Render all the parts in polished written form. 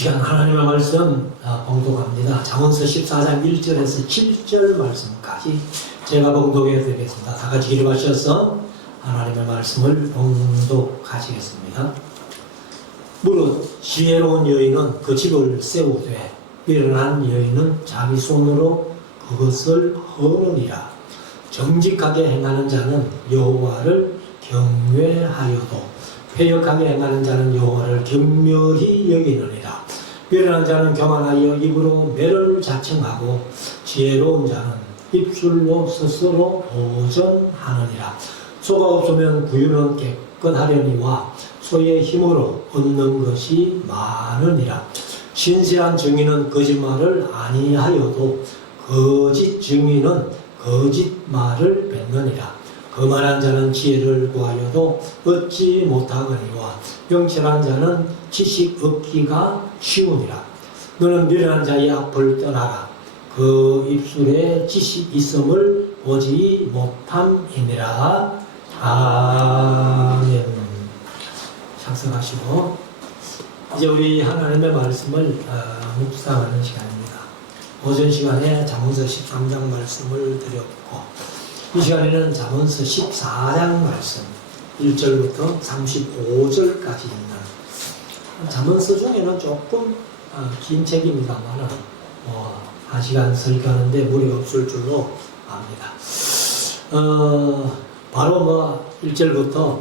시간 하나님의 말씀 봉독합니다. 잠언서 14장 1절에서 7절 말씀까지 제가 봉독해 드리겠습니다. 다 같이 기립하셔서 하나님의 말씀을 봉독하시겠습니다. 무릇 지혜로운 여인은 그 집을 세우되 미련한 여인은 자기 손으로 그것을 허느니라. 정직하게 행하는 자는 여호와를 경외하여도 패역하게 행하는 자는 여호와를 경멸히 여기느니라. 미련한 자는 교만하여 입으로 매를 자청하고 지혜로운 자는 입술로 스스로 보전하느니라. 소가 없으면 구유는 깨끗하려니와 소의 힘으로 얻는 것이 많으니라. 신실한 증인은 거짓말을 아니하여도 거짓 증인은 거짓말을 뱉느니라. 거만한 자는 지혜를 구하여도 얻지 못하거니와 명철한 자는 지식 얻기가 쉬우니라. 너는 미련한 자의 앞을 떠나라. 그 입술에 지식 있음을 보지 못함이니라. 아멘. 작성하시고 이제 우리 하나님의 말씀을 묵상하는 시간입니다. 오전 시간에 잠언서 13장 말씀을 드렸고 이 시간에는 잠언서 14장 말씀 1절부터 35절까지 있는 잠언서 중에는 조금 긴 책입니다만 1시간 설교하는데 무리 없을 줄로 압니다. 바로 1절부터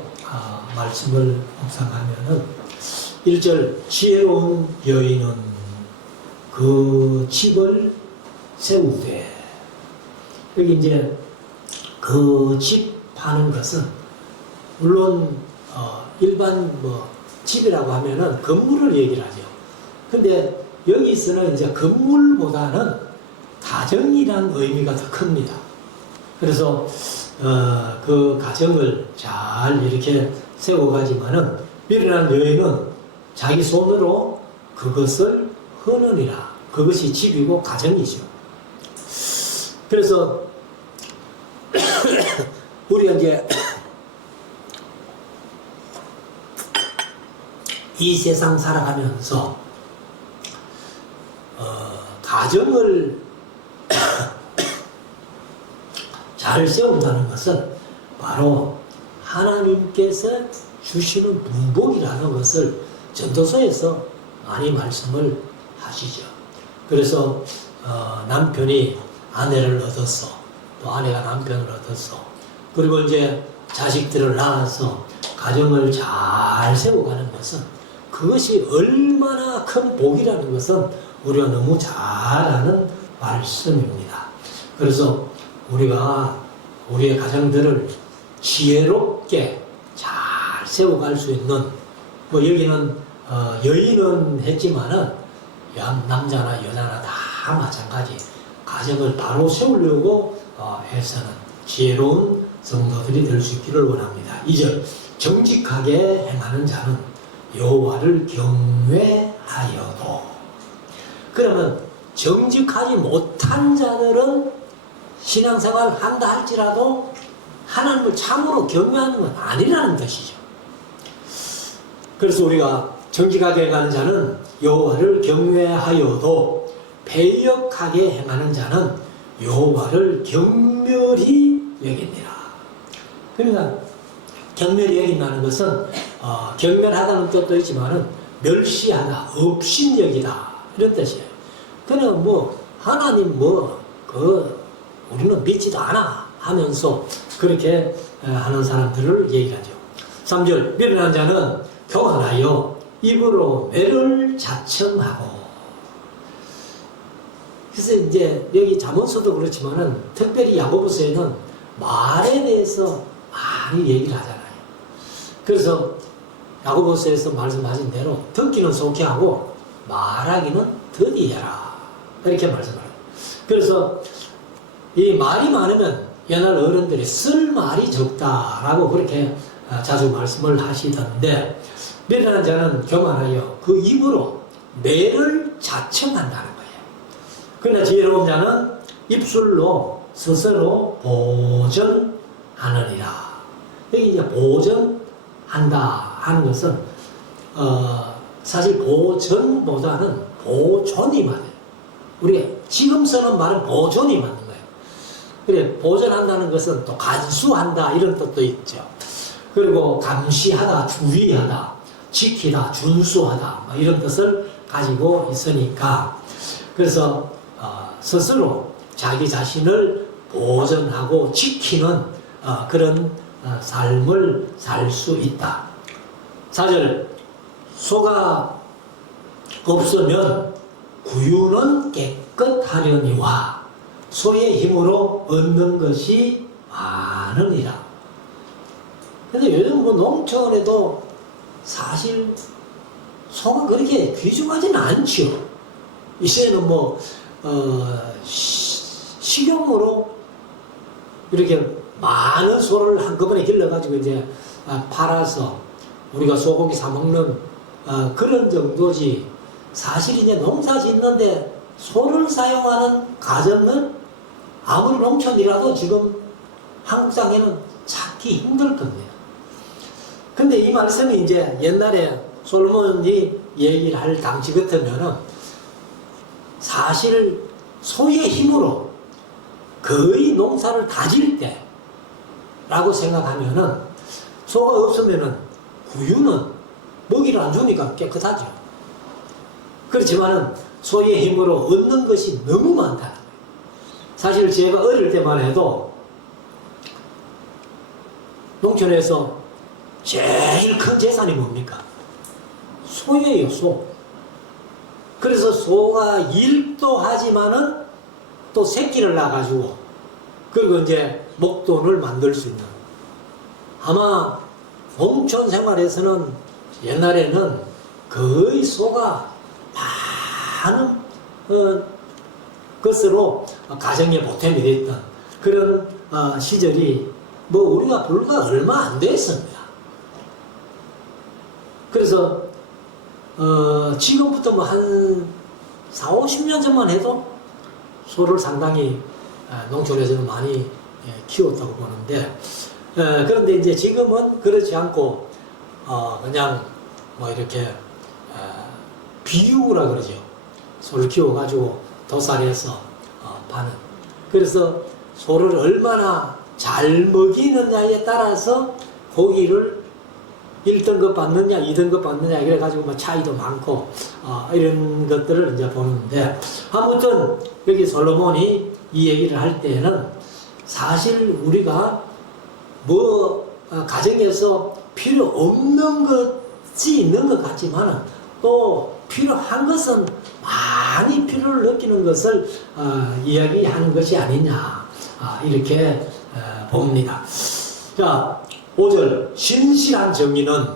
말씀을 묵상하면은 1절 지혜로운 여인은 그 집을 세우되, 여기 이제 그 집 하는 것은 물론 일반 집이라고 하면은 건물을 얘기를 하죠. 근데 여기서는 이제 건물보다는 가정이란 의미가 더 큽니다. 그래서 그 가정을 잘 이렇게 세워가지만은 미련한 여인은 자기 손으로 그것을 허느니라. 그것이 집이고 가정이죠. 그래서 우리가 이제 이 세상 살아가면서 가정을 잘 세운다는 것은 바로 하나님께서 주시는 문복이라는 것을 전도서에서 많이 말씀을 하시죠. 그래서 남편이 아내를 얻었어, 또 아내가 남편을 얻었어, 그리고 이제 자식들을 낳아서 가정을 잘 세워가는 것은 그것이 얼마나 큰 복이라는 것은 우리가 너무 잘 아는 말씀입니다. 그래서 우리가 우리의 가정들을 지혜롭게 잘 세워갈 수 있는, 여기는 여인은 했지만은 남자나 여자나 다 마찬가지 가정을 바로 세우려고 해서는 지혜로운 성도들이 될 수 있기를 원합니다. 2절 정직하게 행하는 자는 여호와를 경외하여도. 그러면 정직하지 못한 자들은 신앙생활 한다 할지라도 하나님을 참으로 경외하는 건 아니라는 뜻이죠. 그래서 우리가 정직하게 행하는 자는 여호와를 경외하여도 패역하게 행하는 자는 여호와를 경멸히 여기니라. 그러니까 경멸히 여긴다는 것은 경멸하다는 뜻도 있지만은 멸시하다, 업신여기다 이런 뜻이에요. 그는 하나님 우리는 믿지도 않아 하면서 그렇게 하는 사람들을 얘기하죠. 3절 미련한 자는 교만하여 입으로 매를 자청하고. 그래서 이제 여기 잠언서도 그렇지만은 특별히 야고보서에는 말에 대해서 많이 얘기를 하잖아요. 그래서 야고보서에서 말씀하신 대로 듣기는 속히 하고 말하기는 더디해라 이렇게 말씀해요. 그래서 이 말이 많으면 옛날 어른들이 쓸 말이 적다라고 그렇게 자주 말씀을 하시던데, 미련한 자는 교만하여 그 입으로 매를 자청한다는 거예요. 그러나 지혜로운 자는 입술로 스스로 보전하느니라. 여기 이제 보전한다 하는 것은 사실 보전보다는 보존이 맞아요. 우리가 지금 쓰는 말은 보존이 맞는 거예요. 그래, 보존한다는 것은 또 간수한다 이런 뜻도 있죠. 그리고 감시하다, 주의하다, 지키다, 준수하다 뭐 이런 뜻을 가지고 있으니까 그래서 스스로 자기 자신을 보존하고 지키는 그런 삶을 살 수 있다. 4절 소가 없으면 구유는 깨끗하려니와 소의 힘으로 얻는 것이 많으니라. 근데 요즘 뭐 농촌에도 사실 소가 그렇게 귀중하지는 않죠. 이제는 뭐 식용으로 이렇게 많은 소를 한꺼번에 길러가지고 이제 팔아서 우리가 소고기 사 먹는 그런 정도지. 사실 이제 농사 짓는데 소를 사용하는 가정은 아무리 농촌이라도 지금 한국 땅에는 찾기 힘들 겁니다. 근데 이 말씀이 이제 옛날에 솔로몬이 얘기를 할 당시 같으면은 사실 소의 힘으로 거의 농사를 다질 때라고 생각하면은 소가 없으면은 구유는 먹이를 안 주니까 깨끗하죠. 그렇지만은 소의 힘으로 얻는 것이 너무 많다는 거예요. 사실 제가 어릴 때만 해도 농촌에서 제일 큰 재산이 뭡니까? 소예요, 소. 그래서 소가 일도 하지만은 또 새끼를 낳아가지고 그리고 이제 목돈을 만들 수 있는. 아마 농촌 생활에서는 옛날에는 거의 소가 많은 것으로 가정의 보탬이 됐던 그런 시절이 뭐 우리가 불과 얼마 안 됐습니다. 그래서 지금부터 뭐 한 4, 50년 전만 해도 소를 상당히 농촌에서는 많이 키웠다고 보는데 그런데 이제 지금은 그렇지 않고 그냥 뭐 이렇게 비유라 그러죠. 소를 키워가지고 도살해서 파는. 그래서 소를 얼마나 잘 먹이느냐에 따라서 고기를 1등급 받느냐, 2등급 받느냐, 그래가지고 뭐 차이도 많고, 이런 것들을 이제 보는데, 아무튼, 여기 솔로몬이 이 얘기를 할 때는 사실 우리가 뭐, 가정에서 필요 없는 것이 있는 것 같지만은 또 필요한 것은 많이 필요를 느끼는 것을 이야기하는 것이 아니냐, 이렇게 봅니다. 자, 5절 신실한 정의는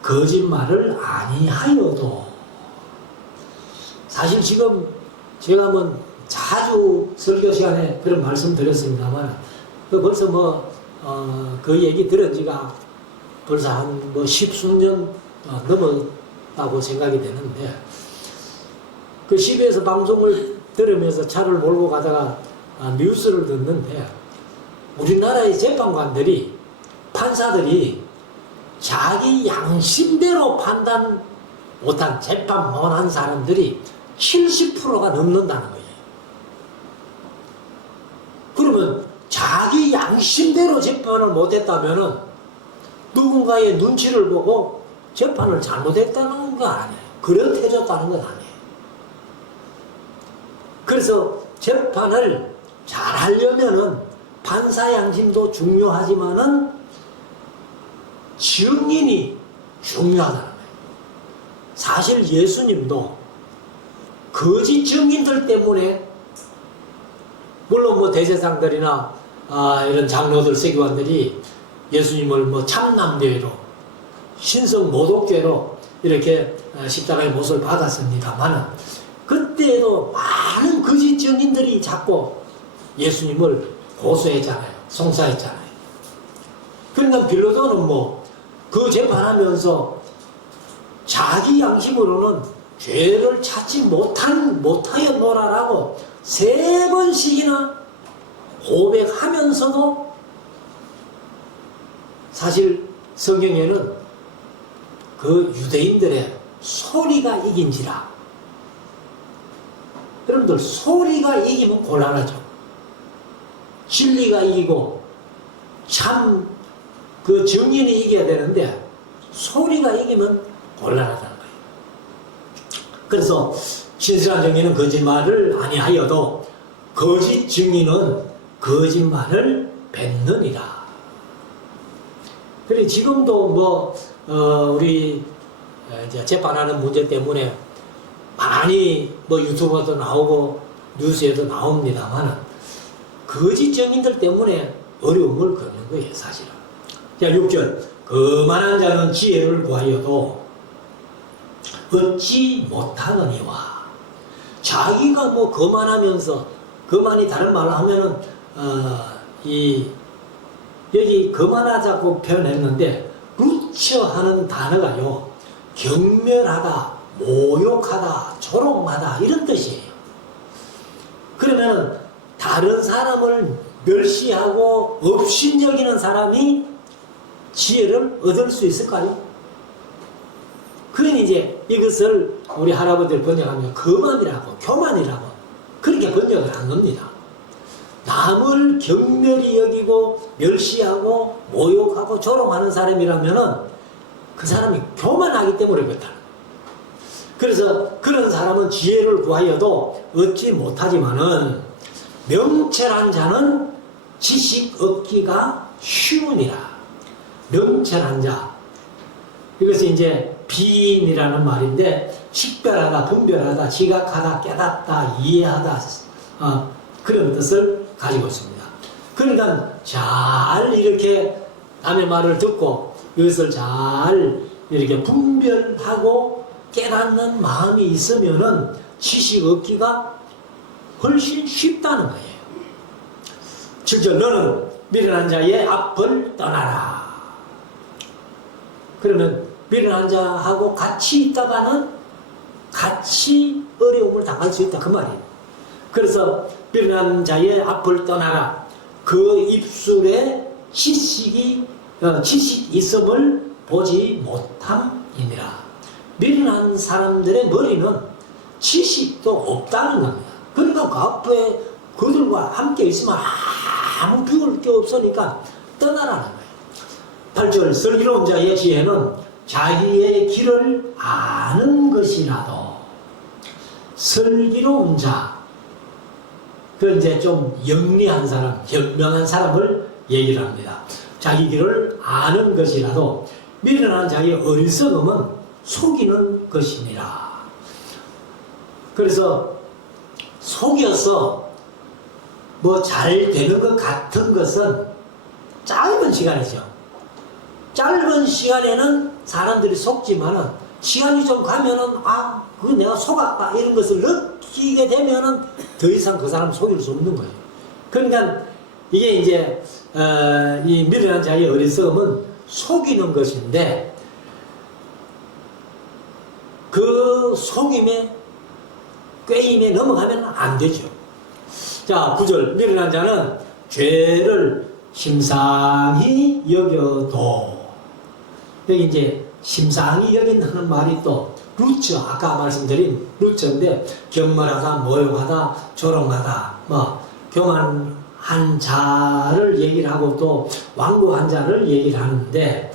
거짓말을 아니하여도. 사실 지금 제가 뭐 자주 설교 시간에 그런 말씀 드렸습니다만 벌써 뭐 그 얘기 들은 지가 벌써 한 뭐 10수년 넘었다고 생각이 되는데 그 CBS 방송을 들으면서 차를 몰고 가다가 뉴스를 듣는데 우리나라의 재판관들이 판사들이 자기 양심대로 판단 못한 재판 못한 사람들이 70%가 넘는다는 거예요. 그러면 자기 양심대로 재판을 못했다면은 누군가의 눈치를 보고 재판을 잘못했다는 거 아니에요. 그릇해줬다는 건 아니에요. 그래서 재판을 잘하려면은 판사 양심도 중요하지만은 증인이 중요하다는 거예요. 사실 예수님도 거짓 증인들 때문에 물론 뭐 대제사장들이나 이런 장로들 세교관들이 예수님을 뭐 참남죄로 신성 모독죄로 이렇게 십자가의 못을 받았습니다만은 그때에도 많은 거짓 증인들이 자꾸 예수님을 고소했잖아요. 송사했잖아요. 그러니까 빌라도는 뭐 그 재판하면서 자기 양심으로는 죄를 찾지 못하였노라라고 3번씩이나 고백하면서도 사실 성경에는 그 유대인들의 소리가 이긴지라. 여러분들, 소리가 이기면 곤란하죠. 진리가 이기고 참 그 정의는 이겨야 되는데 소리가 이기면 곤란하다는 거예요. 그래서 진실한 정의는 거짓말을 아니하여도 거짓 증인은 거짓말을 뱉느니라. 그래 지금도 우리 이제 재판하는 문제 때문에 많이 유튜브에도 나오고 뉴스에도 나옵니다만 거짓 증인들 때문에 어려움을 겪는 거예요, 사실은. 자, 6절. 거만한 자는 지혜를 구하여도 얻지 못하느니와. 자기가 거만하면서, 거만이 다른 말로 하면은 여기 거만하자고 표현했는데 루처 하는 단어가요, 경멸하다, 모욕하다, 조롱하다 이런 뜻이에요. 그러면 다른 사람을 멸시하고 업신여기는 사람이 지혜를 얻을 수 있을까요? 그러니 이제 이것을 우리 할아버지들 번역하면 거만이라고, 교만이라고 그렇게 번역을 한 겁니다. 남을 경멸히 여기고 멸시하고 모욕하고 조롱하는 사람이라면은 그 사람이 교만하기 때문에 그렇다. 그래서 그런 사람은 지혜를 구하여도 얻지 못하지만은 명철한 자는 지식 얻기가 쉬우니라. 명철한 자. 이것이 이제 비인이라는 말인데 식별하다, 분별하다, 지각하다, 깨닫다, 이해하다 그런 뜻을 가지고 있습니다. 그러니까 잘 이렇게 남의 말을 듣고 이것을 잘 이렇게 분별하고 깨닫는 마음이 있으면은 지식 얻기가 훨씬 쉽다는 거예요. 7절. 너는 미련한 자의 앞을 떠나라. 그러면 미련한 자하고 같이 있다가는 같이 어려움을 당할 수 있다 그 말이에요. 그래서 미련한 자의 앞을 떠나라. 그 입술에 지식 있음을 보지 못함이니라. 미련한 사람들의 머리는 지식도 없다는 겁니다. 그러니까 그 앞에 그들과 함께 있으면 아무 비울 게 없으니까 떠나라는 거예요. 8절. 슬기로운 자의 지혜는 자기의 길을 아는 것이라도. 슬기로운 자, 그 이제 좀 영리한 사람, 현명한 사람을 얘기를 합니다. 자기 길을 아는 것이라도 미련한 자의 어리석음은 속이는 것이니라. 그래서 속여서 잘 되는 것 같은 것은 짧은 시간이죠. 짧은 시간에는 사람들이 속지만은 시간이 좀 가면은 그거 내가 속았다 이런 것을 느끼게 되면은 더 이상 그 사람 속일 수 없는 거예요. 그러니까 이게 이제 이 미련한 자의 어리석음은 속이는 것인데 그 속임에 꾀임에 넘어가면 안 되죠. 자, 9절. 미련한 자는 죄를 심상히 여겨도. 여기 이제 심상히 여긴다는 말이 또 루처, 아까 말씀드린 루처인데 경멸하다, 모욕하다, 조롱하다, 교만한 자를 얘기를 하고 또 완고한 자를 얘기를 하는데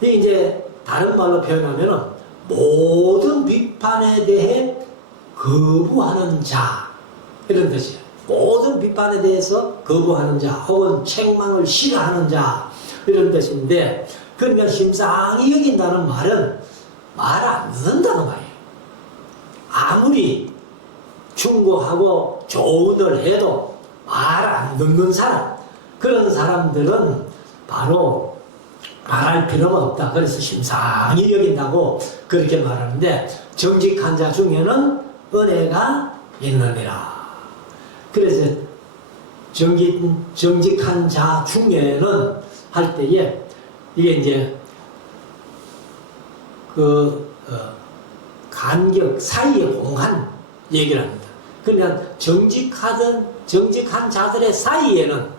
이게 이제 다른 말로 표현하면은 모든 비판에 대해 거부하는 자 이런 뜻이에요. 모든 비판에 대해서 거부하는 자 혹은 책망을 싫어하는 자 이런 뜻인데 그러니까 심상히 여긴다는 말은 말 안 듣는다는 말이에요. 아무리 충고하고 조언을 해도 말 안 듣는 사람 그런 사람들은 바로 말할 필요가 없다. 그래서 심상히 여긴다고 그렇게 말하는데 정직한 자 중에는 은혜가 있느니라. 그래서 정직한 자 중에는 할 때에 이게 이제 간격 사이의 공한 얘기를 합니다. 그러니까 정직한 자들의 사이에는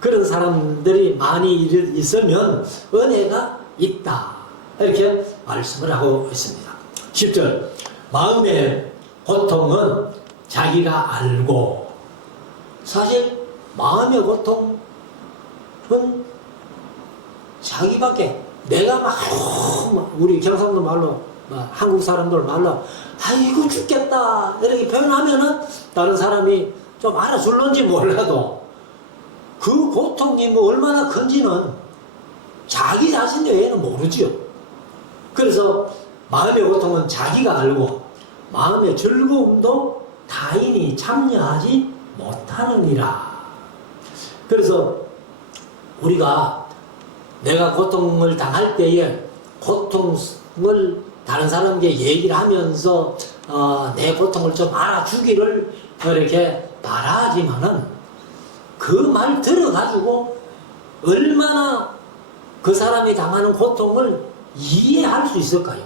그런 사람들이 많이 있으면 은혜가 있다. 이렇게 말씀을 하고 있습니다. 10절 마음의 고통은 자기가 알고. 사실 마음의 고통은 자기밖에, 내가 막 우리 경상도 말로 한국 사람들 말로 아이고 죽겠다 이렇게 표현하면은 다른 사람이 좀 알아줄런지 몰라도 그 고통이 뭐 얼마나 큰지는 자기 자신 외에는 모르지요. 그래서 마음의 고통은 자기가 알고 마음의 즐거움도 타인이 참여하지 못하느니라. 그래서 우리가 내가 고통을 당할 때에 고통을 다른 사람에게 얘기를 하면서 내 고통을 좀 알아주기를 이렇게 바라지만은 그 말 들어가지고 얼마나 그 사람이 당하는 고통을 이해할 수 있을까요?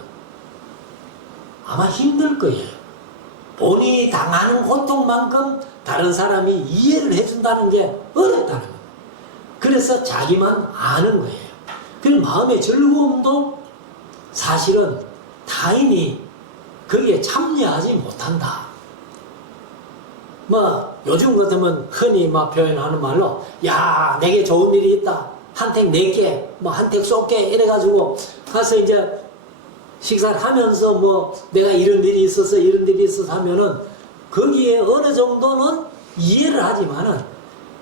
아마 힘들 거예요. 본인이 당하는 고통만큼 다른 사람이 이해를 해준다는 게 어렵다는 거예요. 그래서 자기만 아는 거예요. 그 마음의 즐거움도 사실은 타인이 거기에 참여하지 못한다. 뭐 요즘 같으면 흔히 막 표현하는 말로 야 내게 좋은 일이 있다 한 택 낼게 뭐 한 택 쏠게 이래가지고 가서 이제 식사를 하면서 뭐 내가 이런 일이 있어서 하면은 거기에 어느 정도는 이해를 하지만은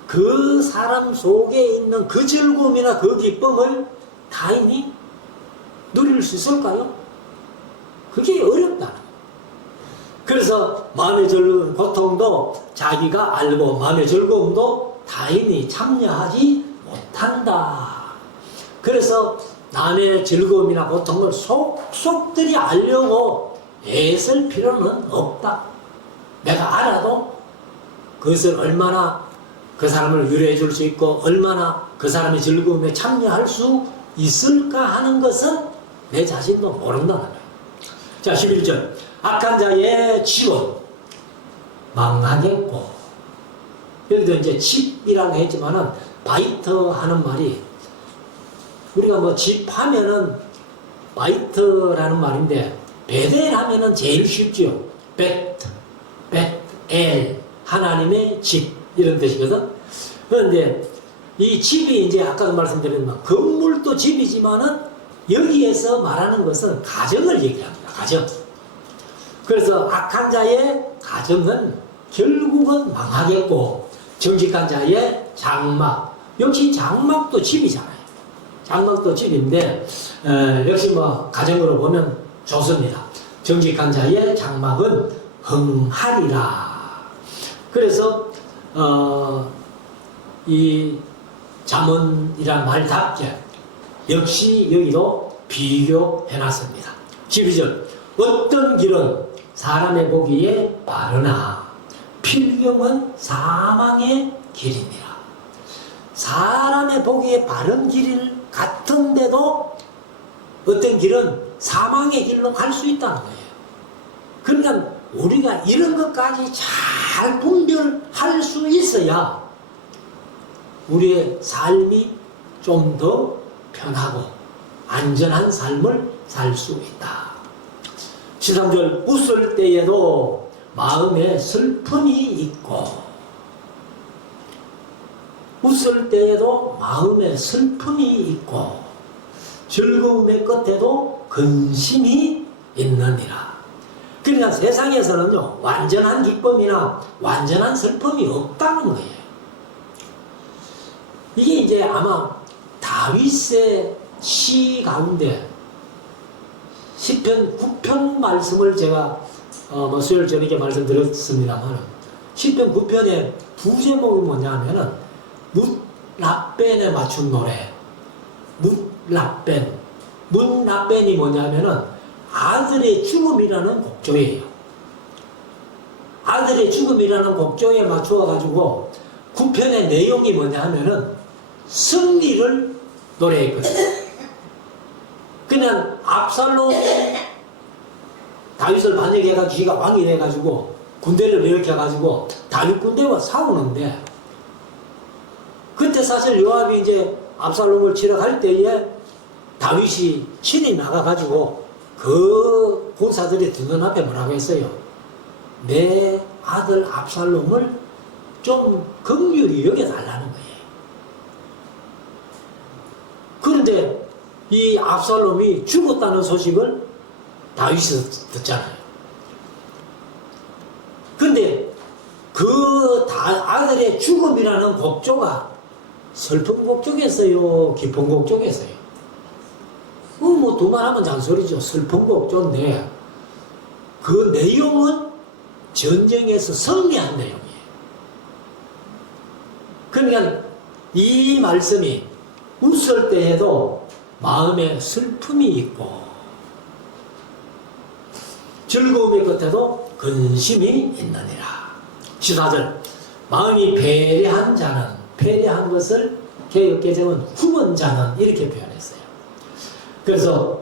그 사람 속에 있는 그 즐거움이나 그 기쁨을 타인이 누릴 수 있을까요? 그게 어렵다. 그래서 마음의 고통도 자기가 알고 마음의 즐거움도 타인이 참여하지 못한다. 그래서 남의 즐거움이나 고통을 속속들이 알려고 애쓸 필요는 없다. 내가 알아도 그것을 얼마나 그 사람을 위로해 줄 수 있고 얼마나 그 사람의 즐거움에 참여할 수 있을까 하는 것은 내 자신도 모른다는 거예요. 자, 11절 악한 자의 집은 망하겠고. 여기도 이제 집이라고 했지만은 바이트 하는 말이 우리가 뭐 집 하면은 바이트라는 말인데 베델 하면은 제일 쉽죠. 벳엘 하나님의 집 이런 뜻이거든. 그런데 이 집이 이제 아까도 말씀드린 건물도 집이지만은 여기에서 말하는 것은 가정을 얘기합니다. 가정. 그래서 악한 자의 가정은 결국은 망하겠고 정직한 자의 장막, 역시 장막도 집이잖아요. 장막도 집인데 역시 뭐 가정으로 보면 좋습니다. 정직한 자의 장막은 흥하리라. 그래서 이 잠언이란 말답게 역시 여기도 비교해놨습니다. 12절 어떤 길은 사람의 보기에 바르나 필경은 사망의 길이니라. 사람의 보기에 바른 길 같은데도 어떤 길은 사망의 길로 갈 수 있다는 거예요. 그러니까 우리가 이런 것까지 잘 분별할 수 있어야 우리의 삶이 좀 더 편하고 안전한 삶을 살 수 있다. 13절 웃을 때에도 마음에 슬픔이 있고 웃을 때에도 마음에 슬픔이 있고 즐거움의 끝에도 근심이 있느니라. 그러니까 세상에서는요 완전한 기쁨이나 완전한 슬픔이 없다는 거예요. 이게 이제 아마 다윗의 시 가운데 시편 9편 말씀을 제가 수요일 저녁에 말씀드렸습니다만 시편 9편의 두 제목이 뭐냐면은 뭇라벤에 맞춘 노래. 뭇라벤이 뭐냐면은 아들의 죽음이라는 곡조예요. 아들의 죽음이라는 곡조에 맞추어 가지고 9편의 내용이 뭐냐면은 승리를 노래했거든요. 그냥 압살롬이 다윗을 반역해가지고 지가 왕이 돼가지고 군대를 일으켜가지고 다윗 군대와 싸우는데 그때 사실 요압이 이제 압살롬을 치러 갈 때에 다윗이 친히 나가가지고 그 군사들이 듣는 앞에 뭐라고 했어요? 내 아들 압살롬을 좀 긍휼히 여겨달라는 거예요. 그런데 이 압살롬이 죽었다는 소식을 다윗이 듣잖아요. 근데 그 아들의 죽음이라는 곡조가 슬픈 곡조겠어요? 기쁜 곡조겠어요? 뭐 두말하면 잔소리죠. 슬픈 곡조인데 그 내용은 전쟁에서 승리한 내용이에요. 그러니까 이 말씀이 웃을 때에도 마음에 슬픔이 있고 즐거움의 끝에도 근심이 있느니라. 14절 마음이 패배한 자는, 패배한 것을 개역개정은 후원자는 이렇게 표현했어요. 그래서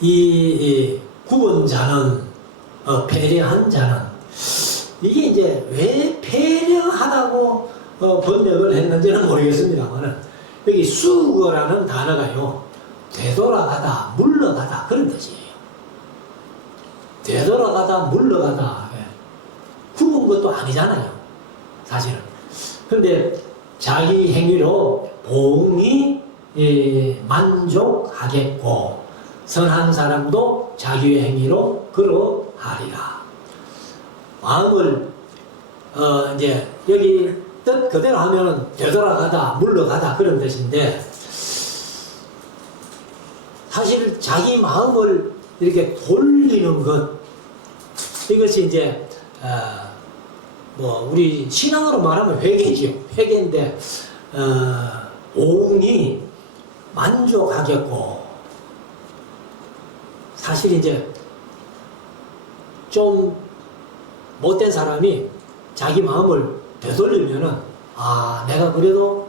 이 구원자는, 패배한 자는, 이게 이제 왜 패배하다고 번역을 했는지는 모르겠습니다만 여기 수거라는 단어가요, 되돌아가다, 물러가다 그런 뜻이에요. 되돌아가다, 물러가다. 굽은 것도 아니잖아요, 사실은. 근데 자기 행위로 봉이 만족하겠고 선한 사람도 자기의 행위로 그러하리라. 마음을 이제 여기 뜻 그대로 하면은 되돌아가다, 물러가다 그런 뜻인데, 사실 자기 마음을 이렇게 돌리는 것, 이것이 이제 뭐 우리 신앙으로 말하면 회개지요. 회개인데 옹이 만족하겠고, 사실 이제 좀 못된 사람이 자기 마음을 되돌리면은, 아, 내가 그래도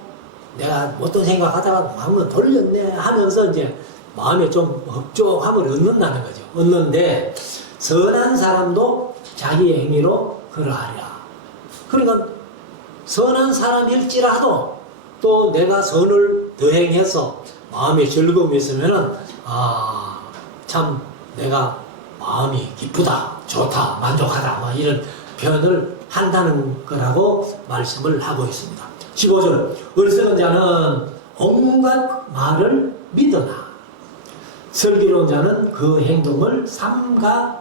내가 못된 생각하다가 마음을 돌렸네 하면서 이제 마음에 좀 흡족함을 얻는다는 거죠. 얻는데 선한 사람도 자기의 행위로 그러하리라. 그러니까 선한 사람일지라도 또 내가 선을 더행해서 마음에 즐거움이 있으면은, 아, 참 내가 마음이 기쁘다, 좋다, 만족하다, 뭐 이런 표현을 한다는 거라고 말씀을 하고 있습니다. 15절 어리석은 자는 온갖 말을 믿으나 슬기로운 자는 그 행동을 삼가느니라.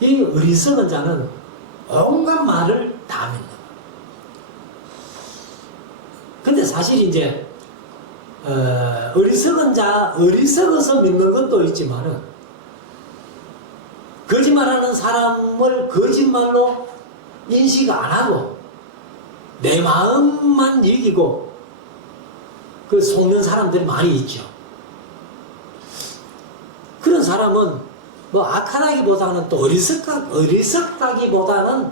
이 어리석은 자는 온갖 말을 다 믿는 거예요. 근데 사실 이제 어리석은 자, 어리석어서 믿는 것도 있지만은, 거짓말하는 사람을 거짓말로 인식 안 하고 내 마음만 이기고 그 속는 사람들이 많이 있죠. 그런 사람은 뭐 악하다기보다는 또 어리석다기보다는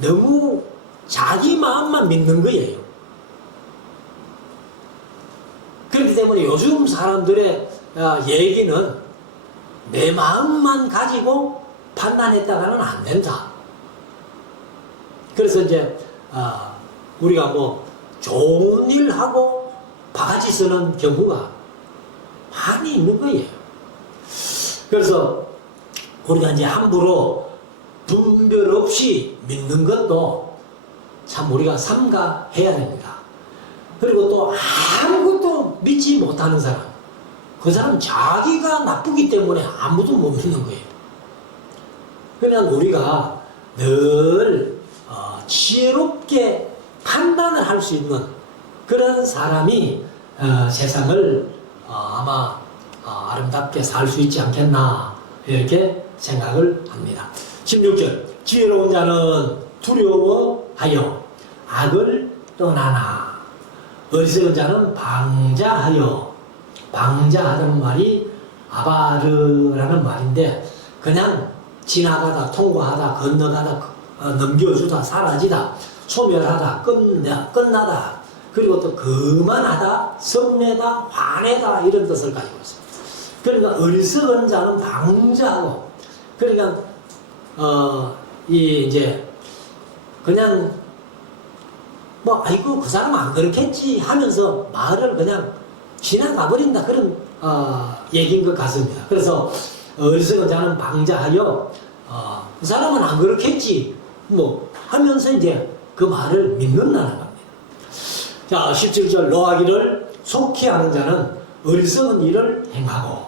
너무 자기 마음만 믿는 거예요. 그렇기 때문에 요즘 사람들의 얘기는 내 마음만 가지고 판단했다가는 안 된다. 그래서 이제 우리가 뭐 좋은 일 하고 바가지 쓰는 경우가 많이 있는 거예요. 그래서 우리가 이제 함부로 분별 없이 믿는 것도 참 우리가 삼가해야 됩니다. 그리고 또 아무것도 믿지 못하는 사람, 그 사람 자기가 나쁘기 때문에 아무도 못 믿는 거예요. 그냥 우리가 늘 지혜롭게 판단을 할 수 있는 그런 사람이 세상을 아마 아름답게 살 수 있지 않겠나, 이렇게 생각을 합니다. 16절 지혜로운 자는 두려워하여 악을 떠나나 어리석은 자는 방자하여, 방자하다는 말이 아바르라는 말인데 그냥 지나가다, 통과하다, 건너가다, 넘겨주다, 사라지다, 소멸하다, 끝나다, 그리고 또 그만하다, 성내다, 화내다, 이런 뜻을 가지고 있습니다. 그러니까 어리석은 자는 방자하고, 그러니까 이제 그냥 뭐 아이고 그 사람 안 그렇겠지 하면서 말을 그냥 지나가 버린다, 그런 얘기인 것 같습니다. 그래서 어리석은 자는 방자하여 그 사람은 안 그렇겠지 뭐 하면서 이제 그 말을 믿는다는 겁니다. 자, 17절 노하기를 속히 하는 자는 어리석은 일을 행하고.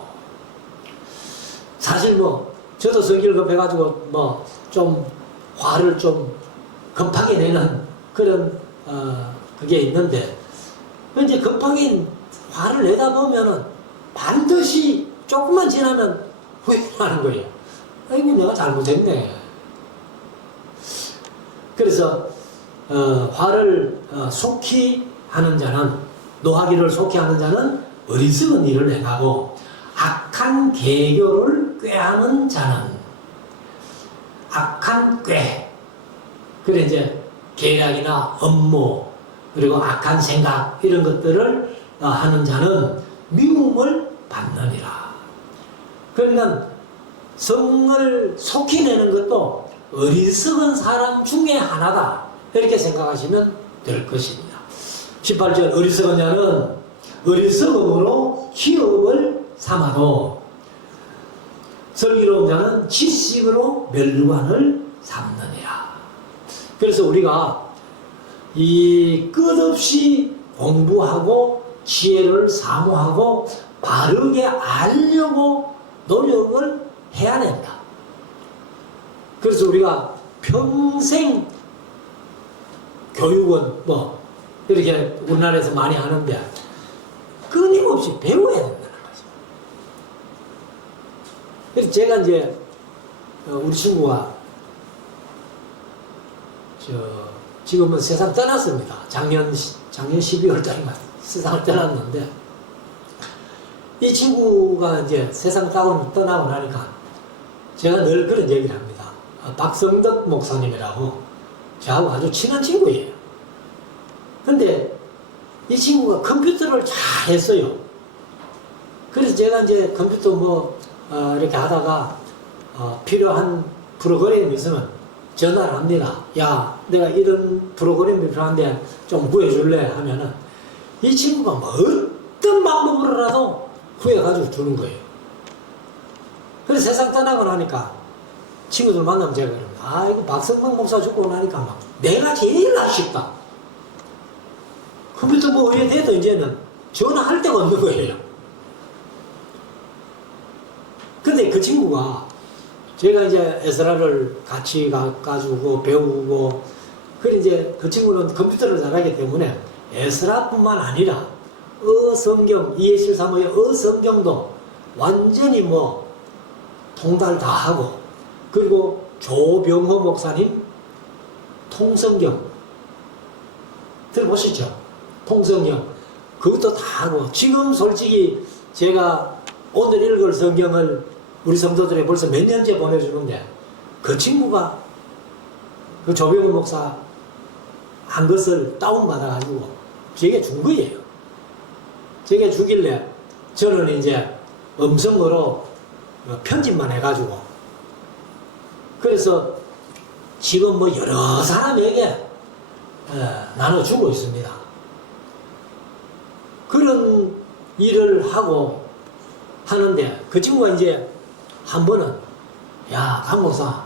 사실 뭐 저도 성기를 급해가지고 뭐 좀 화를 좀 급하게 내는 그런 그게 있는데, 이제 급하게 화를 내다 보면은 반드시 조금만 지나면 후회하는 거예요. 아이고 내가 잘못했네. 그래서 화를 속히 하는 자는, 노하기를 속히 하는 자는 어리석은 일을 행하고, 악한 계교를 꾀하는 자는, 악한 꾀, 그래 이제 계략이나 업무 그리고 악한 생각 이런 것들을 하는 자는 미움을 받느니라. 그러면 성을 속히 내는 것도 어리석은 사람 중에 하나다, 이렇게 생각하시면 될 것입니다. 18절 어리석은 자는 어리석음으로 기업을 삼아도 슬기로운 자는 지식으로 멸관을 삼느니라. 그래서 우리가 이 끝없이 공부하고 지혜를 사모하고 바르게 알려고 노력을 해야 된다. 그래서 우리가 평생 교육은 뭐 이렇게 우리나라에서 많이 하는데 끊임없이 배워야 된다는 거죠. 그래서 제가 이제 우리 친구가 지금은 세상 떠났습니다. 작년 12월 달인가 세상을 떠났는데, 이 친구가 이제 세상 떠나고 나니까 제가 늘 그런 얘기를 합니다. 박성덕 목사님이라고 저하고 아주 친한 친구예요. 근데 이 친구가 컴퓨터를 잘 했어요. 그래서 제가 이제 컴퓨터 이렇게 하다가 필요한 프로그램이 있으면 전화를 합니다. 야, 내가 이런 프로그램이 필요한데 좀 구해줄래? 하면은 이 친구가 뭐 어떤 방법으로라도 구해가지고 주는 거예요. 그래서 세상 떠나고 나니까 친구들 만나면 제가 그럽니다. 아, 이거 박성광 목사 죽고 나니까 막 내가 제일 아쉽다. 컴퓨터 뭐 위에 돼도 이제는 전화할 데가 없는 거예요. 근데 그 친구가 제가 이제 에스라를 같이 가가지고 배우고, 그래 이제 그 친구는 컴퓨터를 잘하기 때문에 에스라뿐만 아니라 어성경, 이해실사모의 어성경도 완전히 뭐 통달 다 하고, 그리고 조병호 목사님 통성경 들어보시죠? 통성경 그것도 다 하고, 지금 솔직히 제가 오늘 읽을 성경을 우리 성도들에 벌써 몇 년째 보내주는데, 그 친구가 그 조병호 목사 한 것을 다운받아가지고 제게 준 거예요. 제게 주길래 저는 이제 음성으로 편집만 해가지고, 그래서 지금 뭐 여러 사람에게 나눠주고 있습니다. 그런 일을 하고 하는데, 그 친구가 이제 한 번은 야, 강 목사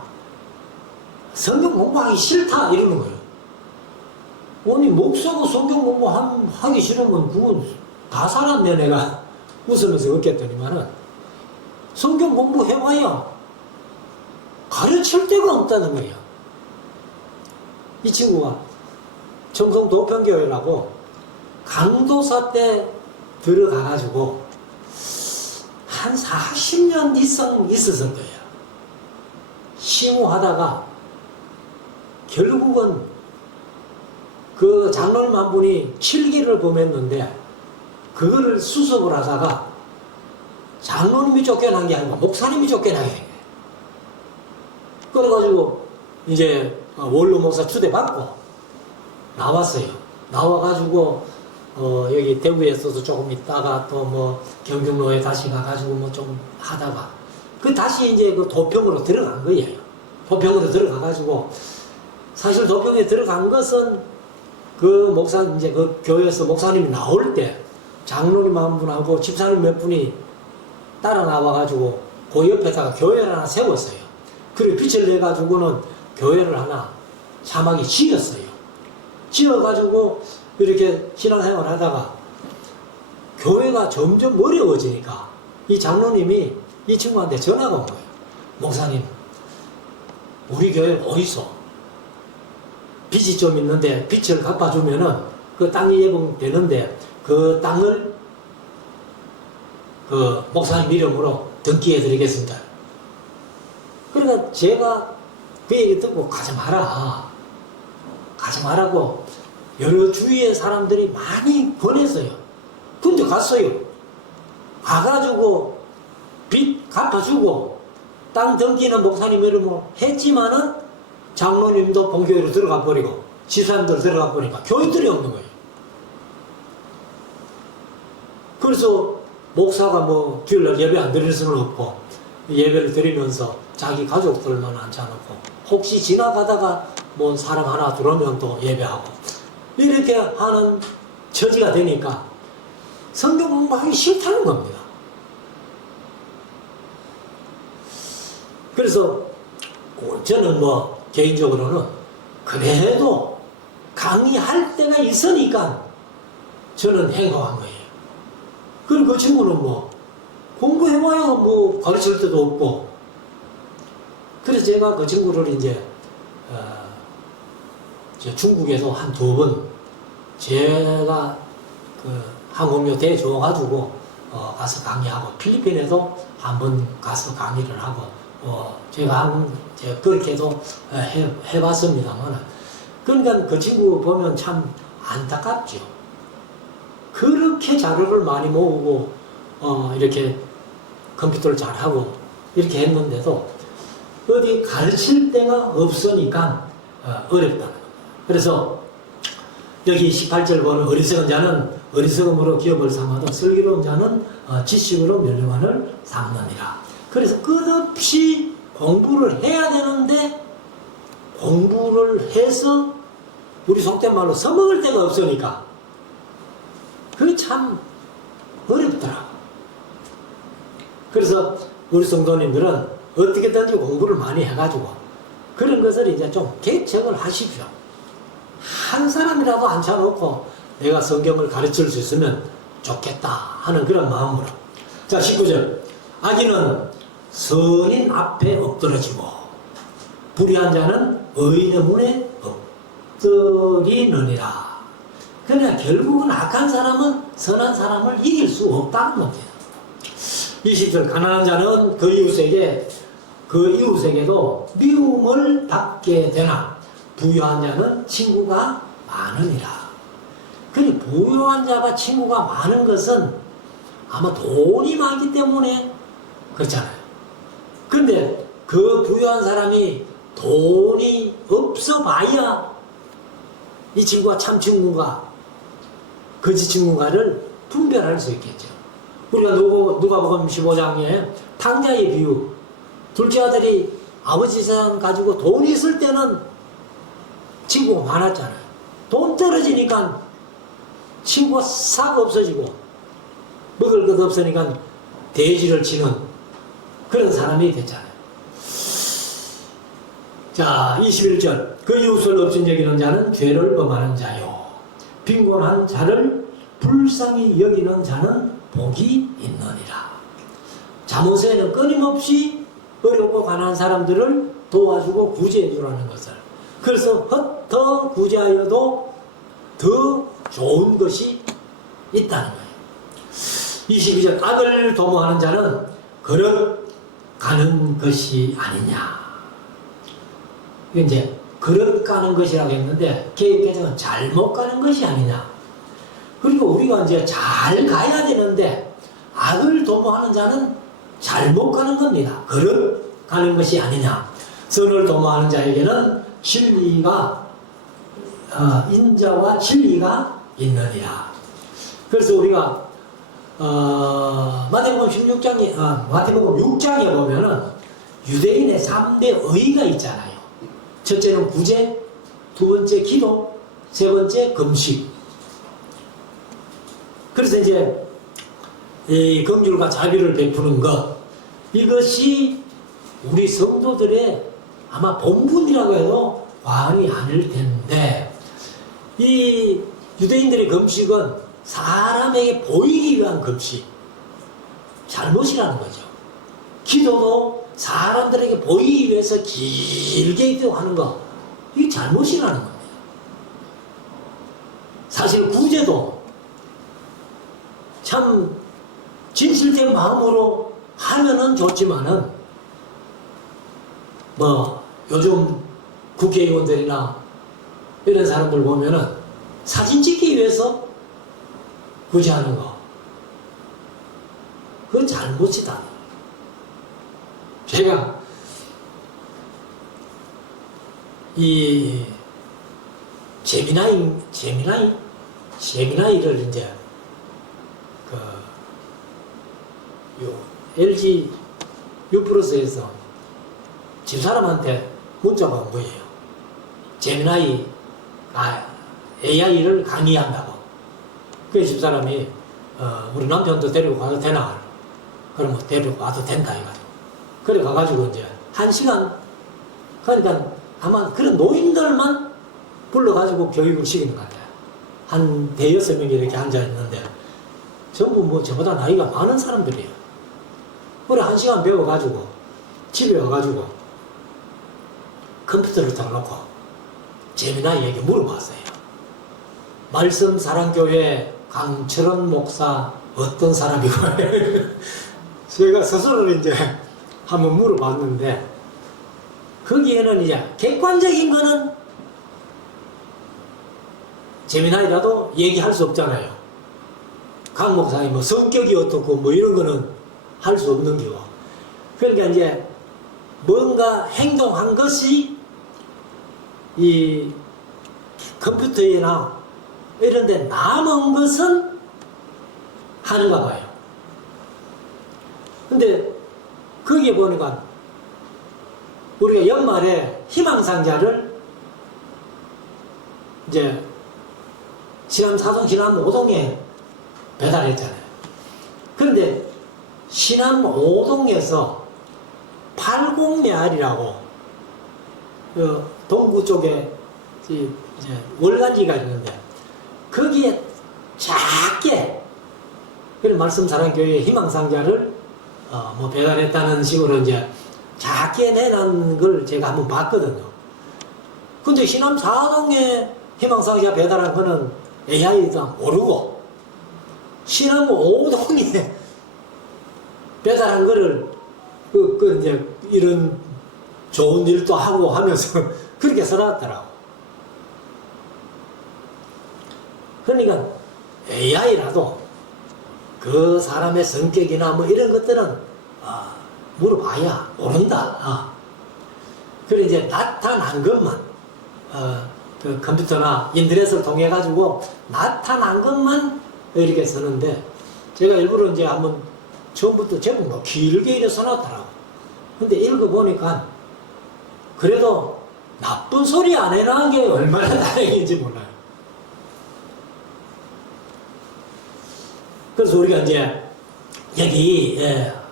성경 공부하기 싫다 이러는 거예요. 아니 목사가 성경 공부하기 싫으면 그건 다 살았네 내가 웃으면서 웃겠더니만은, 성경 공부해봐야 가르칠 데가 없다는 거예요. 이 친구가 청송 도평교회라고 강도사 때 들어가가지고 한 40년 이상 있었을 거예요. 심호하다가 결국은 그 장로님 한 분이 7기를 범했는데 그거를 수습을 하다가 장로님이 쫓겨난 게 아니고 목사님이 쫓겨나게 된 거예요. 그래가지고 이제 원로 목사 초대받고 나왔어요. 나와가지고 여기 대구에서도 조금 있다가 또 뭐 경중로에 다시 가가지고 뭐 좀 하다가 그 다시 이제 그 도평으로 들어간 거예요. 도평으로 들어가가지고, 사실 도평에 들어간 것은 그 목사 이제 그 교회에서 목사님이 나올 때 장로님 한 분하고 집사님 몇 분이 따라 나와가지고 그 옆에다가 교회를 하나 세웠어요. 그리고 빛을 내가지고는 교회를 하나 사막이 지었어요. 지어가지고 이렇게 신앙생활 하다가 교회가 점점 어려워지니까 이 장로님이 이 친구한테 전화가 온 거예요. 목사님, 우리 교회 어디서 빚이 좀 있는데 빚을 갚아주면은 그 땅이 예봉되는데 그 땅을 그 목사님 이름으로 등기해 드리겠습니다. 그러니까 제가 그 얘기 듣고 가지 마라. 가지 말라고 여러 주위의 사람들이 많이 보냈어요. 근데 갔어요. 가가지고 빚 갚아주고 땅 등기는 목사님 이름으로 했지만은 장로님도 본교회로 들어가 버리고 집사님들 들어가 버리니까 교인들이 없는 거예요. 그래서 목사가 뭐 주일날 예배 안 드릴 수는 없고 예배를 드리면서 자기 가족들만 앉혀놓고 혹시 지나가다가 뭐 사람 하나 들어오면 또 예배하고 이렇게 하는 처지가 되니까 성경 공부하기 싫다는 겁니다. 그래서 저는 뭐 개인적으로는 그래도 강의할 때가 있으니까 저는 행복한 거예요. 그리고 그 친구는 뭐 공부해봐야 뭐 가르칠 데도 없고. 그래서 제가 그 친구를 이제 중국에서 한 2번 제가 그 항공료 대줘가지고 가서 강의하고 필리핀에도 한 번 가서 강의를 하고 제가 그렇게도 해봤습니다만 그러니까 그 친구 보면 참 안타깝죠. 그렇게 자료를 많이 모으고 이렇게 컴퓨터를 잘하고 이렇게 했는데도 어디 가르칠 데가 없으니까 어렵다는 겁니다. 그래서 여기 18절 보는 어리석은 자는 어리석음으로 기업을 삼아도 슬기로운 자는 지식으로 멸류관을 삼느니라. 그래서 끝없이 공부를 해야 되는데 공부를 해서 우리 속된 말로 써먹을 데가 없으니까 그게 참 어렵더라고. 그래서 우리 성도님들은 어떻게든지 공부를 많이 해가지고 그런 것을 이제 좀 개척을 하십시오. 한 사람이라도 앉혀놓고 내가 성경을 가르칠 수 있으면 좋겠다 하는 그런 마음으로. 자, 19절. 악인은 선인 앞에 엎드러지고 불의한 자는 의인의 문에 엎드리느니라. 그러나 결국은 악한 사람은 선한 사람을 이길 수 없다는 겁니다. 20절. 가난한 자는 그 이웃에게도 미움을 받게 되나 부유한 자는 친구가 많으니라. 그니 부유한 자가 친구가 많은 것은 아마 돈이 많기 때문에 그렇잖아요. 근데 그 부유한 사람이 돈이 없어 봐야 이 친구가 참 친구인가 거짓 친구인가를 분별할 수 있겠죠. 우리가 누가복음 15장에 탕자의 비유, 둘째 아들이 아버지 재산 가지고 돈이 있을 때는 친구가 많았잖아요. 돈 떨어지니까 친구가 싹 없어지고 먹을 것 없으니까 돼지를 치는 그런 사람이 됐잖아요. 자, 21절. 그 이웃을 없인 여기는 자는 죄를 범하는 자요, 빈곤한 자를 불쌍히 여기는 자는 복이 있느니라. 잠언서에는 끊임없이 어렵고 가난한 사람들을 도와주고 구제해 주라는 것을, 그래서 더 구제하여도 더 좋은 것이 있다는 거예요. 22절. 악을 도모하는 자는 걸어가는 것이 아니냐. 이제 걸어가는 것이라고 했는데 개혁개정은 잘못 가는 것이 아니냐. 그리고 우리가 이제 잘 가야 되는데 악을 도모하는 자는 잘못 가는 겁니다. 걸어가는 것이 아니냐. 선을 도모하는 자에게는 진리가 인자와 진리가 있느니라. 그래서 우리가 마태복음 6장에 보면은 유대인의 3대 의가 있잖아요. 첫째는 구제, 두 번째 기도, 세 번째 금식. 그래서 이제 이 긍휼과 자비를 베푸는 것, 이것이 우리 성도들의 아마 본분이라고 해도 과언이 아닐 텐데, 이 유대인들의 금식은 사람에게 보이기 위한 금식, 잘못이라는 거죠. 기도도 사람들에게 보이기 위해서 길게 기도하는 거, 이게 잘못이라는 겁니다. 사실 구제도 참 진실된 마음으로 하면은 좋지만은, 뭐 요즘 국회의원들이나 이런 사람들 보면은 사진 찍기 위해서 구제하는 거, 그건 잘못이다. 제가 이 제미나이를 이제 LG U+에서 집사람한테 문자가 온 거예요. 제미나이 AI를 강의한다고. 그래서 집사람이 우리 남편도 데리고 가도 되나? 그러면 데리고 와도 된다 해가지고. 그래 가가지고 이제 1시간, 그러니까 아마 그런 노인들만 불러가지고 교육을 시키는 것 같아요. 한 대여섯 명이 이렇게 앉아있는데 전부 뭐 저보다 나이가 많은 사람들이에요. 그래 1시간 배워가지고 집에 와가지고 컴퓨터를 딱 놓고 제미나이에게 물어봤어요. 말씀 사랑교회 강철원 목사 어떤 사람이고 제가 스스로 이제 한번 물어봤는데, 거기에는 이제 객관적인 거는 제미나이라도 얘기할 수 없잖아요. 강 목사님 뭐 성격이 어떻고 뭐 이런 거는 할 수 없는 기고. 그러니까 이제 뭔가 행동한 것이 이 컴퓨터에나 이런 데 남은 것은 하는가 봐요. 근데 거기에 보니까 우리가 연말에 희망상자를 이제 신암 4동, 신암 5동에 배달했잖아요. 그런데 신암 5동에서 80메알이라고 동구 쪽에 이제 월간지가 있는데, 거기에 작게 그런 말씀 사랑교회 희망상자를 뭐 배달했다는 식으로 이제 작게 내놓은 걸 제가 한번 봤거든요. 근데 신암 4동에 희망상자 배달한 거는 AI도 모르고, 신암 5동에 배달한 거를 이제 이런 좋은 일도 하고 하면서 그렇게 써놨더라고. 그러니까 AI라도 그 사람의 성격이나 뭐 이런 것들은 물어봐야 모른다. 그래 이제 나타난 것만 그 컴퓨터나 인터넷을 통해 가지고 나타난 것만 이렇게 쓰는데, 제가 일부러 이제 한번 처음부터 제목 뭐 길게 이래 써놨더라고. 근데 읽어보니까 그래도 나쁜 소리 안 해나간 게 얼마나 다행인지 몰라요. 그래서 우리가 이제 여기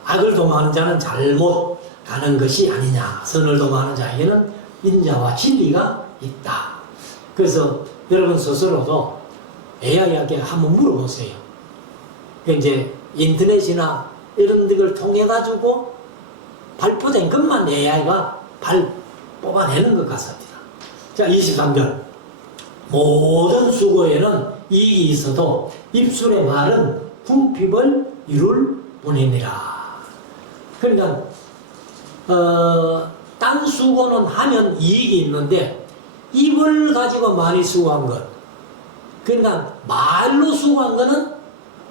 악을 도모하는 자는 잘못 가는 것이 아니냐, 선을 도모하는 자에게는 인자와 진리가 있다. 그래서 여러분 스스로도 AI에게 한번 물어보세요. 이제 인터넷이나 이런 걸 통해 가지고 발표된 것만 AI가 뽑아내는 것 같습니다. 자, 23절. 모든 수고에는 이익이 있어도 입술의 말은 궁핍을 이룰 뿐이니라. 그러니까 딴 수고는 하면 이익이 있는데 입을 가지고 많이 수고한 것, 그러니까 말로 수고한 거는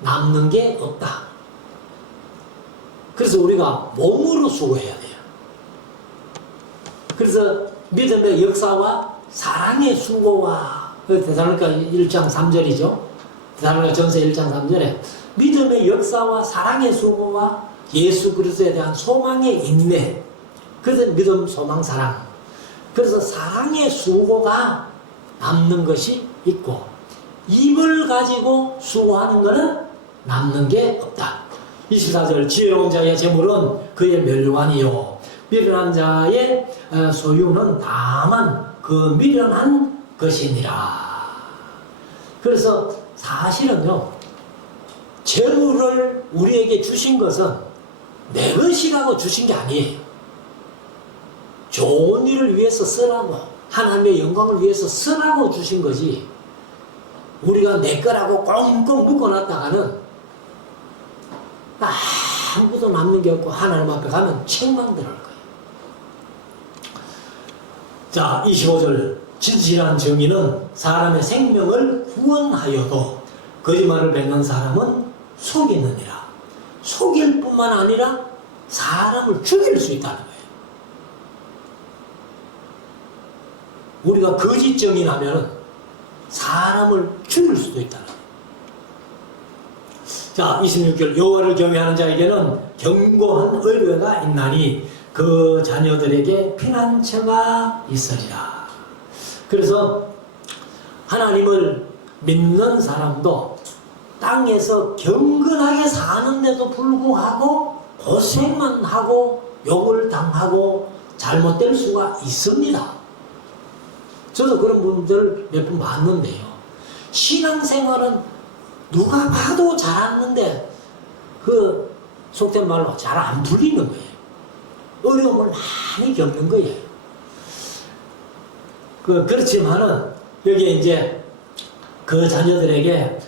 남는 게 없다. 그래서 우리가 몸으로 수고해야 돼요. 그래서 믿음의 역사와 사랑의 수고와, 데살로니가 1장 3절이죠. 데살로니가 전서 1장 3절에 믿음의 역사와 사랑의 수고와 예수 그리스도에 대한 소망의 인내, 그래서 믿음, 소망, 사랑. 그래서 사랑의 수고가 남는 것이 있고, 입을 가지고 수고하는 것은 남는 게 없다. 24절 지혜로운 자의 재물은 그의 멸관이요 미련한 자의 소유는 다만 그 미련한 것이니라. 그래서 사실은요, 재물을 우리에게 주신 것은 내 것이라고 주신 게 아니에요. 좋은 일을 위해서 쓰라고, 하나님의 영광을 위해서 쓰라고 주신 거지, 우리가 내 거라고 꽁꽁 묶어놨다가는 아무것도 남는 게 없고 하나님 앞에 가면 책망들을 할 거예요. 자, 25절 진실한 정의는 사람의 생명을 구원하여도 거짓말을 뱉는 사람은 속이느니라. 속일 뿐만 아니라 사람을 죽일 수 있다는 거예요. 우리가 거짓 정의하면 사람을 죽일 수도 있다는 거예요. 자, 26절 여호와를 경외하는 자에게는 견고한 의뢰가 있나니 그 자녀들에게 피난처가 있으리라. 그래서 하나님을 믿는 사람도 땅에서 경건하게 사는데도 불구하고 고생만 하고 욕을 당하고 잘못될 수가 있습니다. 저도 그런 분들 몇 분 봤는데요. 신앙생활은 누가 봐도 잘하는데 그 속된 말로 잘 안 풀리는 거예요. 어려움을 많이 겪는 거예요. 그렇지만은 여기에 이제 그 자녀들에게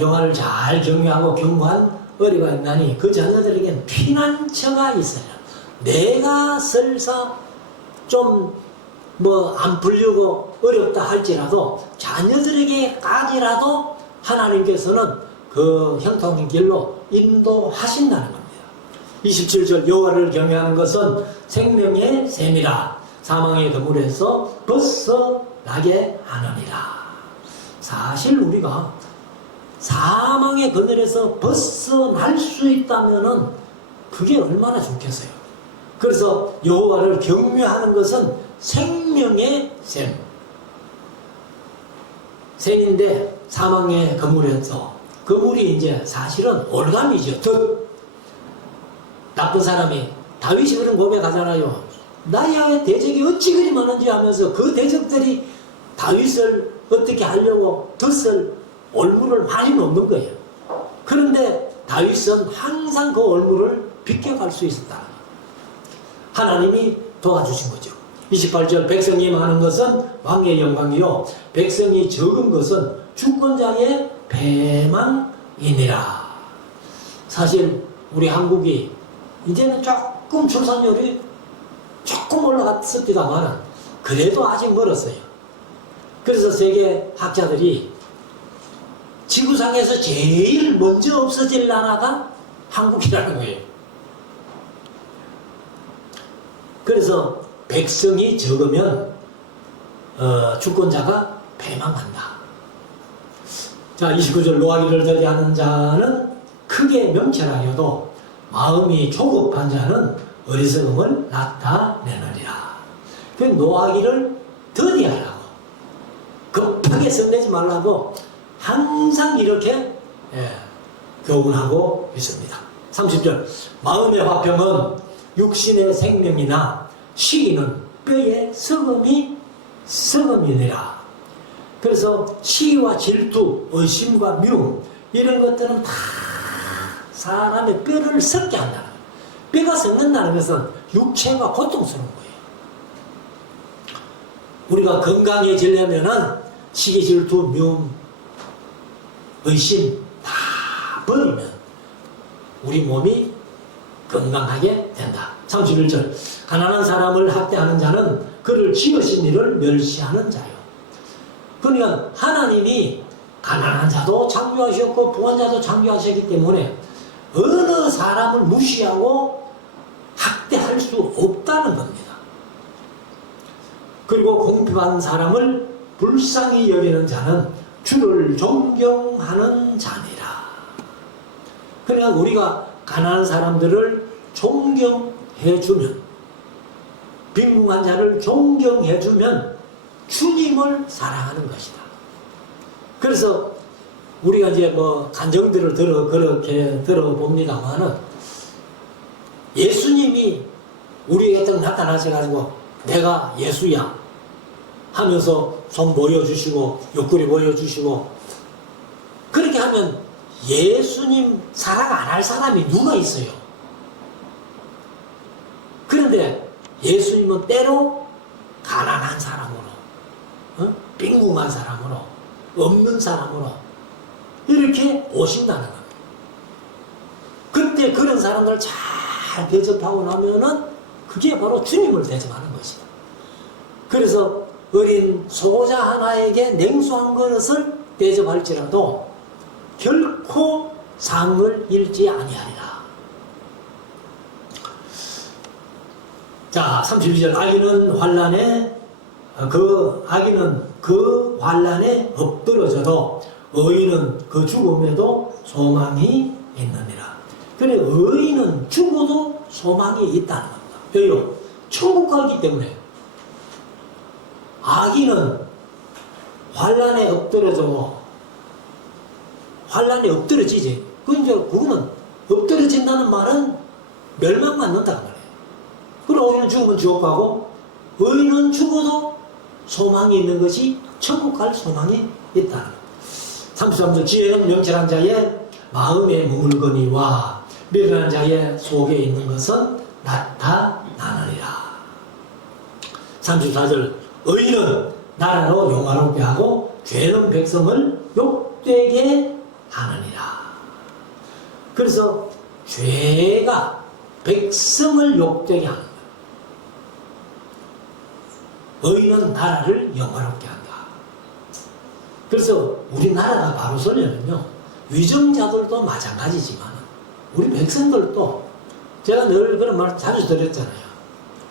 여호와를 잘 경외하고 견고한 의뢰가 있나니 그 자녀들에게는 피난처가 있어요. 내가 설사 좀 안 풀려고 어렵다 할지라도 자녀들에게까지라도 하나님께서는 그 형통의 길로 인도하신다는 겁니다. 27절 여호와를 경외하는 것은 생명의 샘이라 사망의 그물에서 벗어나게 하느니라. 사실 우리가 사망의 그늘에서 벗어날 수 있다면은 그게 얼마나 좋겠어요. 그래서 여호와를 경외하는 것은 생명의 샘. 샘인데 사망의 그물에서, 그물이 이제 사실은 올감이죠. 덫. 나쁜 사람이 다윗이 그런 고백하잖아요. 나의 대적이 어찌 그리 많은지 하면서 그 대적들이 다윗을 어떻게 하려고 덫을, 올무를 많이 놓는 거예요. 그런데 다윗은 항상 그 올무를 비껴갈 수 있었다. 하나님이 도와주신 거죠. 28절 백성이 많은 것은 왕의 영광이요 백성이 적은 것은 주권자의 배망이니라. 사실 우리 한국이 이제는 조금 출산율이 조금 올라갔습니다만 그래도 아직 멀었어요. 그래서 세계 학자들이 지구상에서 제일 먼저 없어질 나라가 한국이라는 거예요. 그래서 백성이 적으면 주권자가 패망한다. 자, 29절 노하기를 더디하는 자는 크게 명철하여도 마음이 조급한 자는 어리석음을 나타내느니라. 그 노하기를 더디하라고, 급하게 성내지 말라고 항상 이렇게 교훈하고 있습니다. 30절 마음의 화평은 육신의 생명이나 시기는 뼈의 썩음이니라. 그래서 시기와 질투, 의심과 미움 이런 것들은 다 사람의 뼈를 썩게 한다는 거예요. 뼈가 썩는다는 것은 육체가 고통스러운 거예요. 우리가 건강해지려면은 시기, 질투, 미움, 의심 다 버리면 우리 몸이 건강하게 된다. 31절 가난한 사람을 학대하는 자는 그를 지으신 이를 멸시하는 자요. 그러니까 하나님이 가난한 자도 창조하셨고 부한 자도 창조하셨기 때문에 어느 사람을 무시하고 학대할 수 없다는 겁니다. 그리고 공평한 사람을 불쌍히 여기는 자는 주를 존경하는 자니라. 그러니까 우리가 가난한 사람들을 존경해주면, 빈궁한 자를 존경해주면 주님을 사랑하는 것이다. 그래서 우리가 이제 뭐 간정들을 그렇게 들어봅니다만은 예수님이 우리에게 딱 나타나셔가지고 내가 예수야 하면서 손 보여주시고 옆구리 보여주시고 그렇게 하면 예수님 사랑 안 할 사람이 누가 있어요? 그런데 예수님은 때로 가난한 사람으로, 빈궁한 사람으로, 없는 사람으로 이렇게 오신다는 겁니다. 그때 그런 사람들을 잘 대접하고 나면은 그게 바로 주님을 대접하는 것이다. 그래서 어린 소자 하나에게 냉수 한 그릇을 대접할지라도 결코 상을 잃지 아니하리라. 자, 32절 아기는 그 환난에 엎드러져도 의인은 그 죽음에도 소망이 있느니라. 그래 의인은 죽어도 소망이 있다는 겁니다. 왜요? 천국 가기 때문에. 악인은 환난에 엎드러지지. 그거는 엎드러진다는 말은 멸망받는다는 말이에요. 그럼 의인은 죽으면 지옥 가고 의인은 죽어도 소망이 있는 것이 천국 갈 소망이 있다는 거예요. 33절 지혜는 명철한 자의 마음에 머물거니와 미련한 자의 속에 있는 것은 나타나느니라. 34절 의인은 나라로 영화롭게 하고 죄는 백성을 욕되게 하느니라. 그래서 죄가 백성을 욕되게 하는 거예요. 의인은 나라를 영화롭게 한다. 그래서 우리나라가 바로 서려면요 위정자들도 마찬가지지만 우리 백성들도 제가 늘 그런 말 자주 드렸잖아요.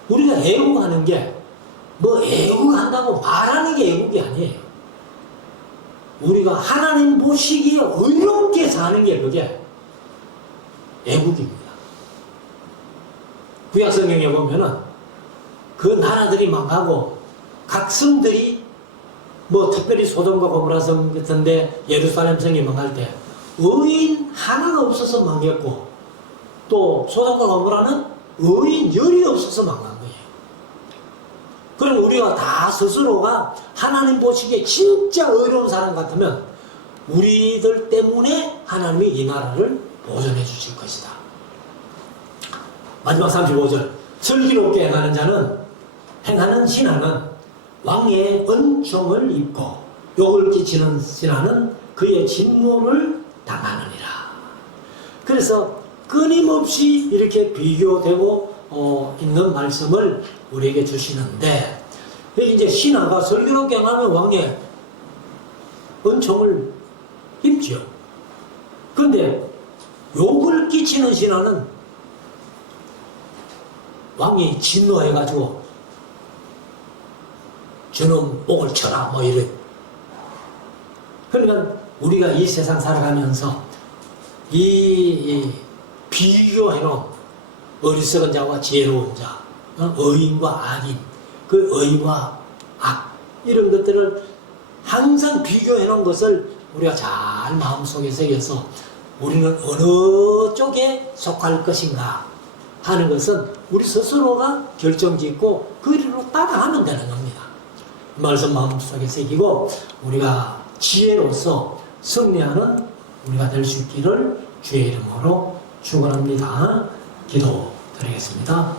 우리가 애국하는 게 뭐 애국한다고 말하는 게 애국이 아니에요. 우리가 하나님 보시기에 의롭게 사는 게 그게 애국입니다. 구약성경에 보면은 그 나라들이 망하고 각 성들이 뭐 특별히 소돔과 고모라 성 같은데 예루살렘 성이 망할 때 의인 하나가 없어서 망했고 또 소돔과 고모라는 의인 열이 없어서 망한 거예요. 그럼 우리가 다 스스로가 하나님 보시기에 진짜 의로운 사람 같으면 우리들 때문에 하나님이 이 나라를 보존해 주실 것이다. 마지막 35절 슬기롭게 행하는 신하는 왕의 은총을 입고 욕을 끼치는 신하는 그의 진노를 당하느니라. 그래서 끊임없이 이렇게 비교되고 있는 말씀을 우리에게 주시는데 여기 이제 신하가 슬기롭게 행하면 왕의 은총을 입죠. 그런데 욕을 끼치는 신하는 왕이 진노해가지고 저놈 목을 쳐라 뭐 이래. 그러니까 우리가 이 세상 살아가면서 이 비교해놓은 어리석은 자와 지혜로운 자, 의인과 악인, 그 의와 악 이런 것들을 항상 비교해놓은 것을 우리가 잘 마음속에 새겨서 우리는 어느 쪽에 속할 것인가 하는 것은 우리 스스로가 결정짓고 그 일로 따라가면 되는 겁니다. 말씀 마음속에 새기고 우리가 지혜로서 승리하는 우리가 될 수 있기를 주의 이름으로 축원합니다. 기도드리겠습니다.